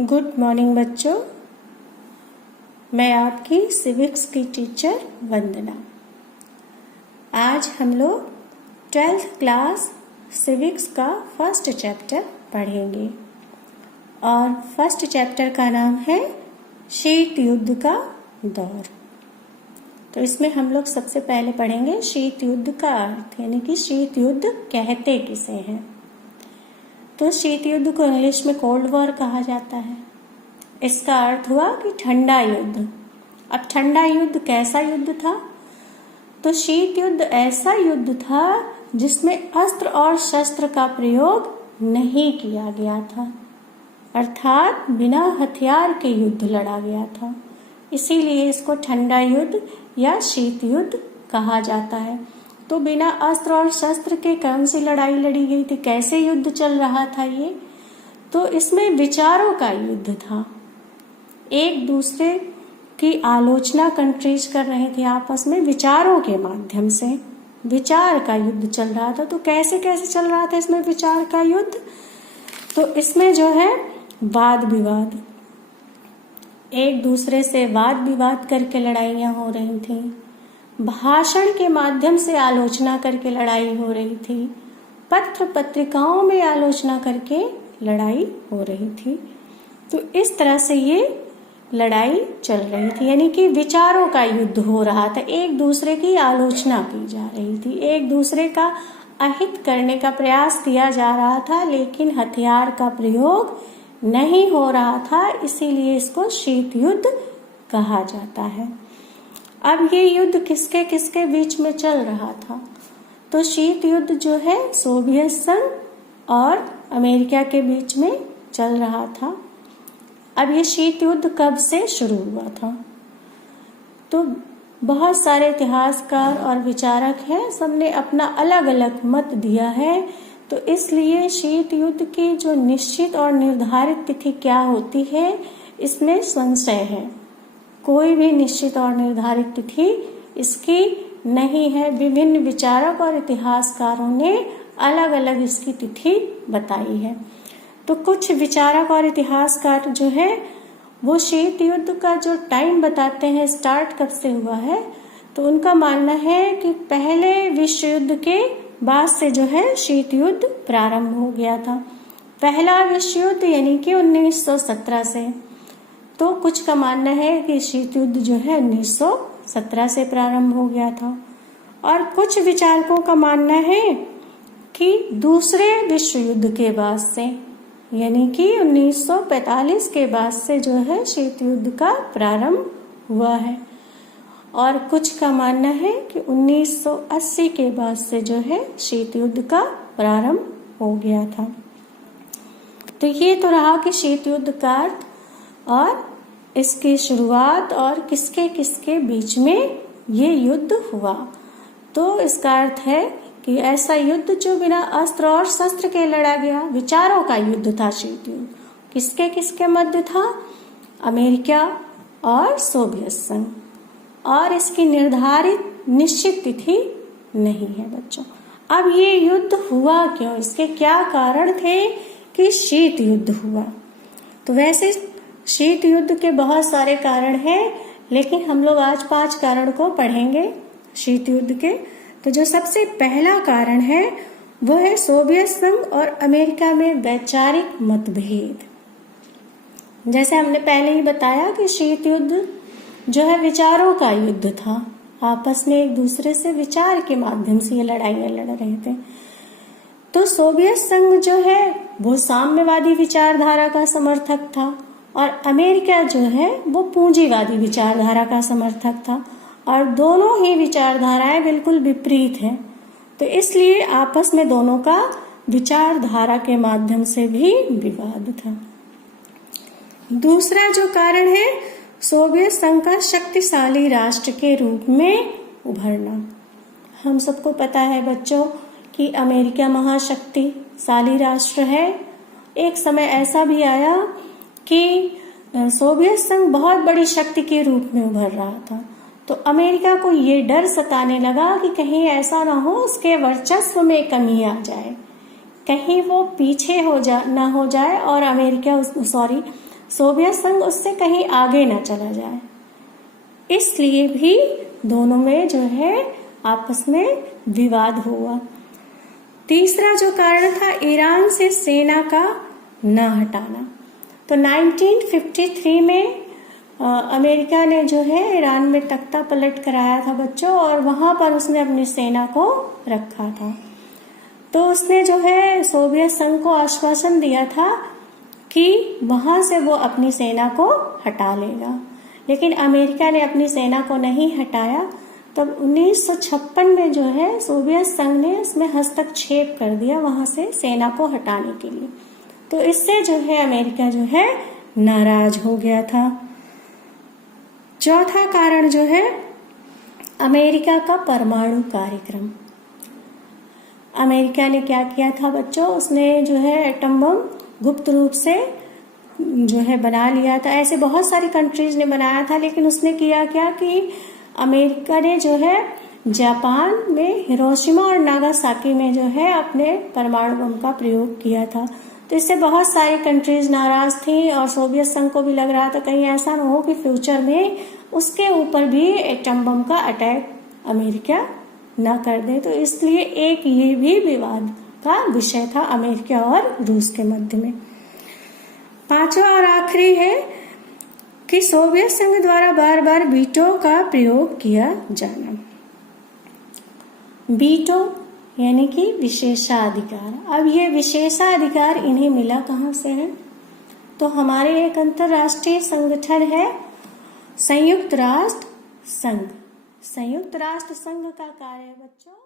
Good morning बच्चों, मैं आपकी सिविक्स की टीचर वंदना। आज हम लोग 12th क्लास सिविक्स का फर्स्ट चैप्टर पढ़ेंगे और फर्स्ट चैप्टर का नाम है शीत युद्ध का दौर। तो इसमें हम लोग सबसे पहले पढ़ेंगे शीत युद्ध का अर्थ, यानी कि शीत युद्ध कहते किसे हैं। तो शीत युद्ध को इंग्लिश में कोल्ड वॉर कहा जाता है। इसका अर्थ हुआ कि ठंडा युद्ध। अब ठंडा युद्ध कैसा युद्ध था? तो शीत युद्ध ऐसा युद्ध था जिसमें अस्त्र और शस्त्र का प्रयोग नहीं किया गया था, अर्थात बिना हथियार के युद्ध लड़ा गया था। इसीलिए इसको ठंडा युद्ध या शीत युद्ध कहा जाता है। तो बिना अस्त्र और शस्त्र के कौन सी लड़ाई लड़ी गई थी, कैसे युद्ध चल रहा था ये? तो इसमें विचारों का युद्ध था। एक दूसरे की आलोचना कंट्रीज कर रहे थे, आपस में विचारों के माध्यम से विचार का युद्ध चल रहा था। तो कैसे कैसे चल रहा था इसमें विचार का युद्ध? तो इसमें जो है वाद विवाद, एक दूसरे से वाद विवाद करके लड़ाइयाँ हो रही थी, भाषण के माध्यम से आलोचना करके लड़ाई हो रही थी, पत्र पत्रिकाओं में आलोचना करके लड़ाई हो रही थी। तो इस तरह से ये लड़ाई चल रही थी, यानी कि विचारों का युद्ध हो रहा था। एक दूसरे की आलोचना की जा रही थी, एक दूसरे का अहित करने का प्रयास किया जा रहा था, लेकिन हथियार का प्रयोग नहीं हो रहा था। इसीलिए इसको शीत युद्ध कहा जाता है। अब ये युद्ध किसके किसके बीच में चल रहा था? तो शीत युद्ध जो है सोवियत संघ और अमेरिका के बीच में चल रहा था। अब ये शीत युद्ध कब से शुरू हुआ था? तो बहुत सारे इतिहासकार और विचारक हैं, सबने अपना अलग अलग मत दिया है। तो इसलिए शीत युद्ध की जो निश्चित और निर्धारित तिथि क्या होती है, इसमें संशय है। कोई भी निश्चित और निर्धारित तिथि इसकी नहीं है। विभिन्न विचारक और इतिहासकारों ने अलग अलग इसकी तिथि बताई है। तो कुछ विचारक और इतिहासकार जो है वो शीत युद्ध का जो टाइम बताते हैं, स्टार्ट कब से हुआ है, तो उनका मानना है कि पहले विश्व युद्ध के बाद से जो है शीत युद्ध प्रारंभ हो गया था। पहला विश्व युद्ध यानी कि 1917 से। तो कुछ का मानना है कि शीत युद्ध जो है 1917 से प्रारंभ हो गया था, और कुछ विचारकों का मानना है कि दूसरे विश्व युद्ध के बाद से, यानी कि 1945 के बाद से जो है शीत युद्ध का प्रारंभ हुआ है। और कुछ का मानना है कि 1980 के बाद से जो है शीत युद्ध का प्रारंभ हो गया था। तो ये तो रहा कि शीत युद्ध का अर्थ और इसकी शुरुआत और किसके किसके बीच में ये युद्ध हुआ। तो इसका अर्थ है कि ऐसा युद्ध जो बिना अस्त्र और शस्त्र के लड़ा गया, विचारों का युद्ध था शीत युद्ध। किसके किसके मध्य था? अमेरिका और सोवियत संघ। और इसकी निर्धारित निश्चित तिथि नहीं है बच्चों। अब ये युद्ध हुआ क्यों, इसके क्या कारण थे कि शीत युद्ध हुआ? तो वैसे शीत युद्ध के बहुत सारे कारण हैं, लेकिन हम लोग आज 5 कारण को पढ़ेंगे शीत युद्ध के। तो जो सबसे पहला कारण है वो है सोवियत संघ और अमेरिका में वैचारिक मतभेद। जैसे हमने पहले ही बताया कि शीत युद्ध जो है विचारों का युद्ध था, आपस में एक दूसरे से विचार के माध्यम से ये लड़ाइयाँ लड़ रहे थे। तो सोवियत संघ जो है वो साम्यवादी विचारधारा का समर्थक था, और अमेरिका जो है वो पूंजीवादी विचारधारा का समर्थक था, और दोनों ही विचारधाराएं बिल्कुल विपरीत हैं। तो इसलिए आपस में दोनों का विचारधारा के माध्यम से भी विवाद था। दूसरा जो कारण है सोवियत संघ का शक्तिशाली राष्ट्र के रूप में उभरना। हम सबको पता है बच्चों कि अमेरिका महाशक्तिशाली राष्ट्र है। एक समय ऐसा भी आया कि सोवियत संघ बहुत बड़ी शक्ति के रूप में उभर रहा था। तो अमेरिका को ये डर सताने लगा कि कहीं ऐसा ना हो उसके वर्चस्व में कमी आ जाए, कहीं वो पीछे ना हो जाए और सोवियत संघ उससे कहीं आगे ना चला जाए, इसलिए भी दोनों में जो है आपस में विवाद हुआ। तीसरा जो कारण था ईरान से सेना का न हटाना। तो 1953 में अमेरिका ने जो है ईरान में तख्ता पलट कराया था बच्चों, और वहां पर उसने अपनी सेना को रखा था। तो उसने जो है सोवियत संघ को आश्वासन दिया था कि वहां से वो अपनी सेना को हटा लेगा, लेकिन अमेरिका ने अपनी सेना को नहीं हटाया। तब 1956 में जो है सोवियत संघ ने इसमें हस्तक्षेप कर दिया वहां से सेना को हटाने के लिए। तो इससे जो है अमेरिका जो है नाराज हो गया था। चौथा कारण जो है अमेरिका का परमाणु कार्यक्रम। अमेरिका ने क्या किया था बच्चों, उसने जो है एटम बम गुप्त रूप से जो है बना लिया था। ऐसे बहुत सारी कंट्रीज ने बनाया था, लेकिन उसने किया क्या कि अमेरिका ने जो है जापान में हिरोशिमा और नागासाकी में जो है अपने परमाणु बम का प्रयोग किया था। तो इससे बहुत सारी कंट्रीज नाराज थी, और सोवियत संघ को भी लग रहा था कहीं ऐसा न हो कि फ्यूचर में उसके ऊपर भी एटम बम का अटैक अमेरिका न कर दे। तो इसलिए एक ये भी विवाद का विषय था अमेरिका और रूस के मध्य में। पांचवा और आखिरी है कि सोवियत संघ द्वारा बार बार वीटो का प्रयोग किया जाना। वीटो यानी कि विशेषाधिकार। अब ये विशेषाधिकार इन्हें मिला कहाँ से है? तो हमारे एक अंतरराष्ट्रीय संगठन है संयुक्त राष्ट्र संघ। संयुक्त राष्ट्र संघ का कार्य बच्चों